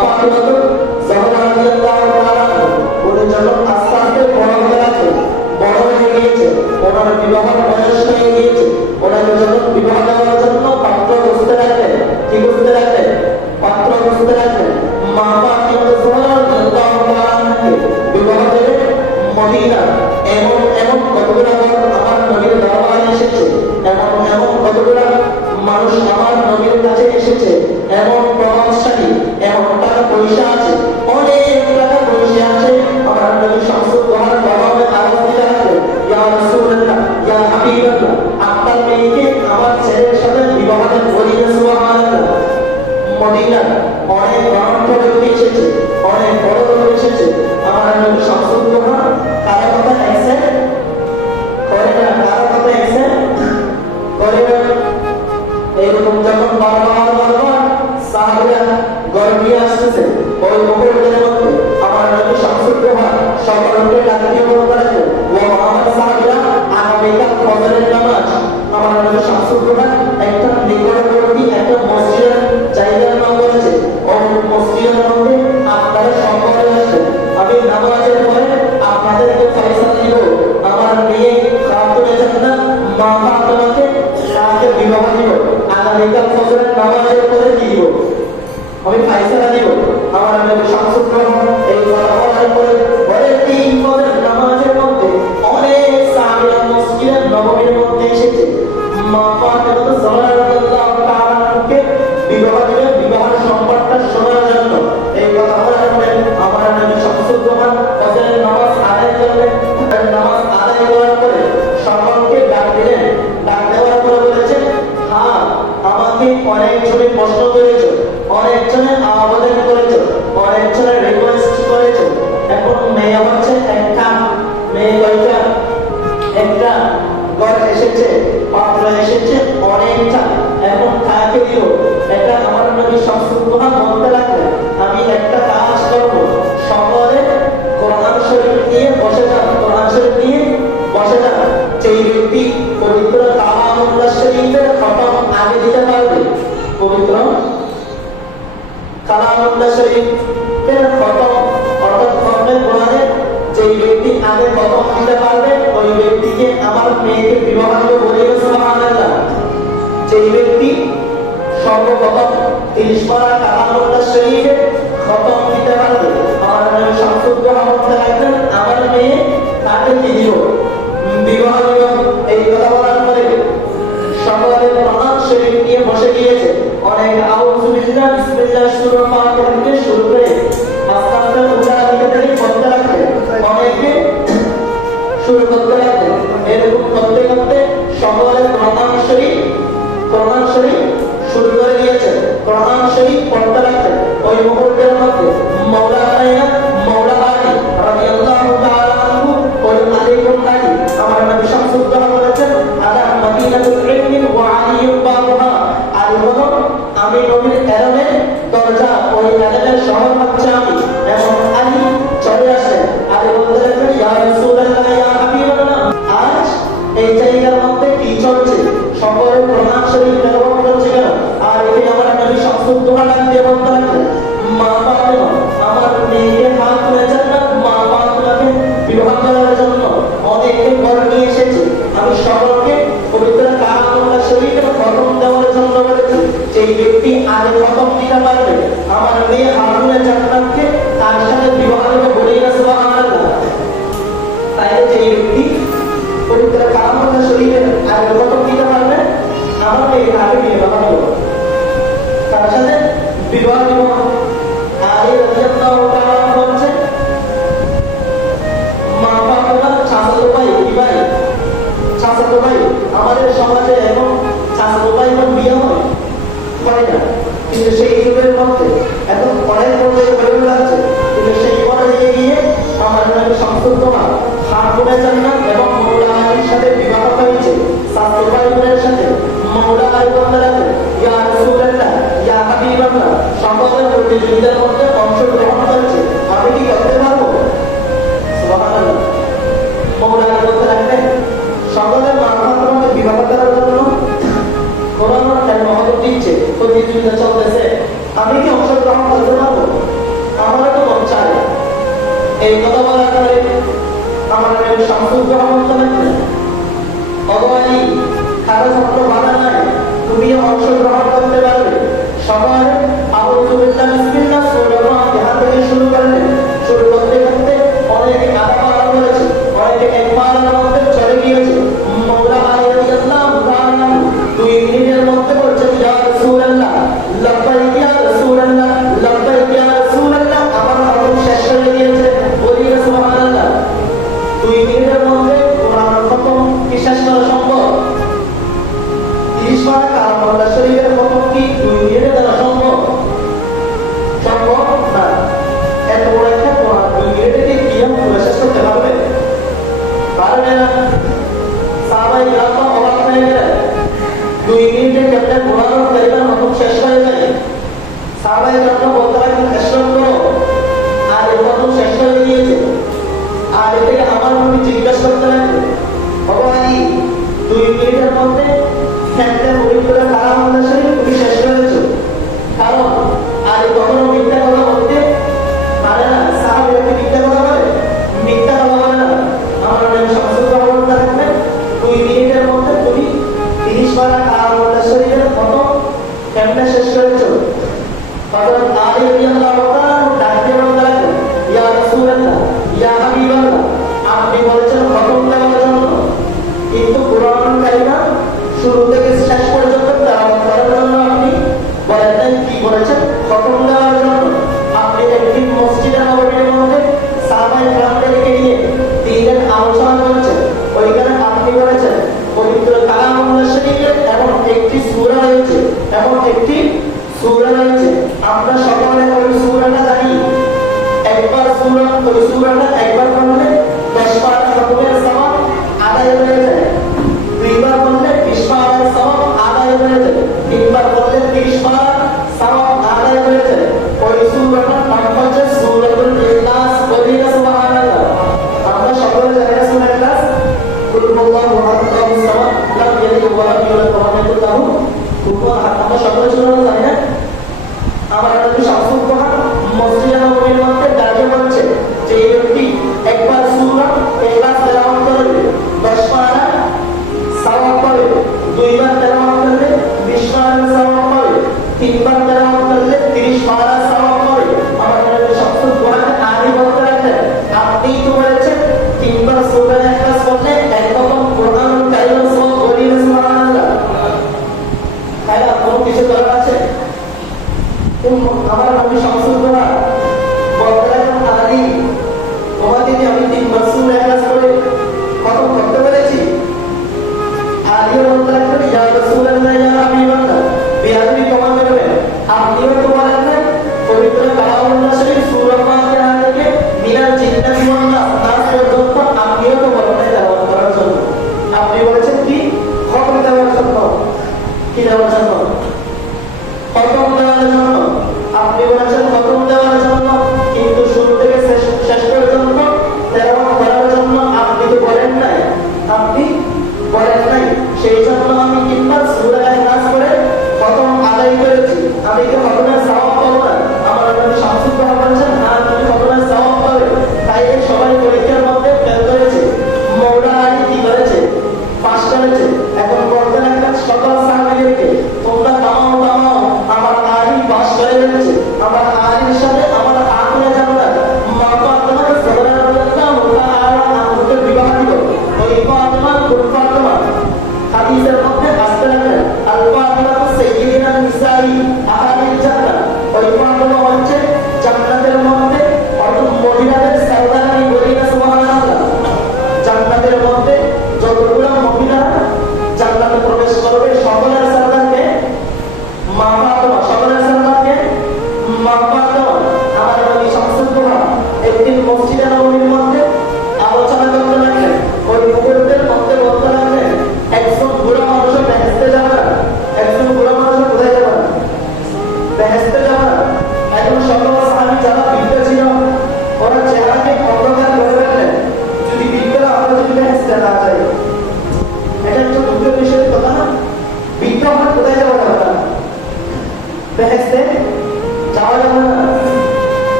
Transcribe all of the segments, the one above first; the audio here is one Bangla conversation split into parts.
ওনার পয়সা আছে, অনেক মেয়েকে আমার ছেলের এসেছে, অনেক বড় লোক এসেছে, আমার নবী শামসুল কথা অ্যাকসেপ্ট করে না, কারও কথা অ্যাকসেপ্ট না। এরকম যখন বারবার বারবার সাহাবিরা গর্বিয়ে আসতেছে ওই মুহূর্তের মেয়ে হচ্ছে একটা মেয়ে কয়টা? একটা ঘর এসেছে, পাত্র এসেছে, অনেকটা। এখন কাকে দিব এটা আমার নবী সংস্কৃতমান বলতে লাগলেন আমি একটা কাজ করব। সকলে কোরআন শরীফ নিয়ে বসে যান, কোরআন শরীফ নিয়ে বসে যান। যেই ব্যক্তি পবিত্র কালামুল্লাহ শরীফের খতম আগে দিতে পারবে, পবিত্র কালামুল্লাহ শরীফের আগে খতম দিতে পারবে? ওই ব্যক্তিকে আমার মেয়েকে বিবাহ দিব বলে সুবহানাল্লাহ ব্যক্তি সর্বপ্রথম তিরিশ পারা কালামুল্লাহ শরীফে খতম দিতে পারবে, আমার নামে সংসদ বলতে লাগলেন আমার মেয়ে তাকে কি দিব বিবাহ এই কথা বলার পরে সকলের প্রধান শরীফ নিয়ে বসে গিয়েছে। অনেক আউযুবিল্লাহ, বিসমিল্লাহ পাক থেকে শুরু করে আস্তে আস্তে উচ্চারণ দিতে থেকে। সকলের কোরআন শরীফ কোরআন ওই মুহূর্তের মধ্যে মৌলা আনহু ওই আলিকুম আলী আমার নবী শামসুদ্দাহ বলেছেন আলা মদিনাতুল ইলমি আমি নবীর এলমের দরজা ওই এলমের শহর হচ্ছে চাচাতো বা বিয়ে হয়? হয় না। কিন্তু সেই যুগের মধ্যে এখন অনেক পর্যায়ে বেড়ে লাগছে কিন্তু সেই পর্যায়ে গিয়ে আমার নামে সংশোধন হারমোনে না এবং মৌলা আলীর সাথে বিবাহ হয়েছে। ভাই বোনের সাথে মৌলা আলী বন্ধ লাগলেন ইয়া রাসূলুল্লাহ, ইয়া হাবিবাল্লাহ। সকলের প্রতিযোগিতার এই কথা বলার কারণে আমার নামে শামসুল রহমান চালাচ্ছেন অগবাই কারও ছাত্র বাধা নাই তুমি অংশগ্রহণ করতে পারবে। সবার আবুল্লাহ অনেকে আধা পালন চলে গিয়েছে। মৌলা আলী আল্লাহ দুই মিনিটের মধ্যে বলছেন, ইয়া sentam arriba del mundo.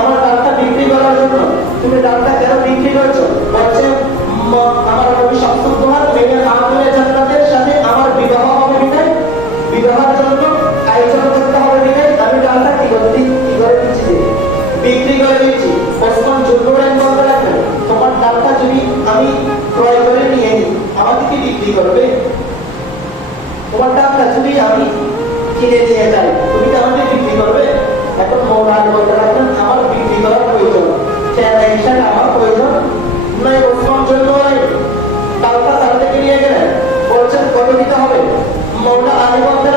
আমার ডালটা বিক্রি করার জন্য। তুমি ডালটা কেন বিক্রি করছ? বলছে আমার নবী সাথে আমার বিবাহ হবে বিদায় বিবাহের জন্য আয়োজন করতে হবে বিদায় আমি ডালটা কি করে কি করে দিচ্ছি বিক্রি করে দিচ্ছি। ওসমান তোমার ডালটা যদি আমি আমাদেরকে বিক্রি করবে। তোমার টাকা তুমি আমি কিনে নিয়ে যাই, তুমি কি আমাদের বিক্রি করবে? এখন মৌলান বলতে লাগবেন আমার বিক্রি করার প্রয়োজন। চেহারা হিসাবে আমার প্রয়োজন। নাই, ওসমান জন্য নাই। কালকা সার নিয়ে গেলেন। বলছেন, কত দিতে হবে? মৌলা আলী বলতে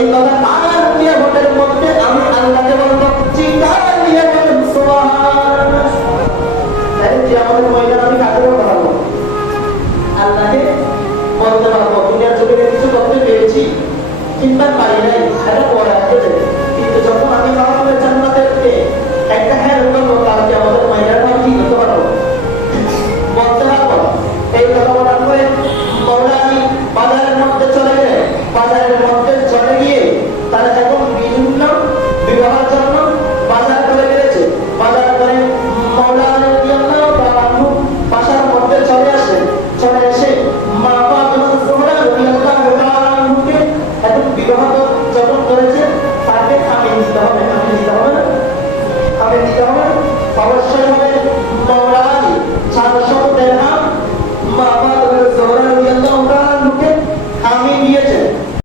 Então, toda a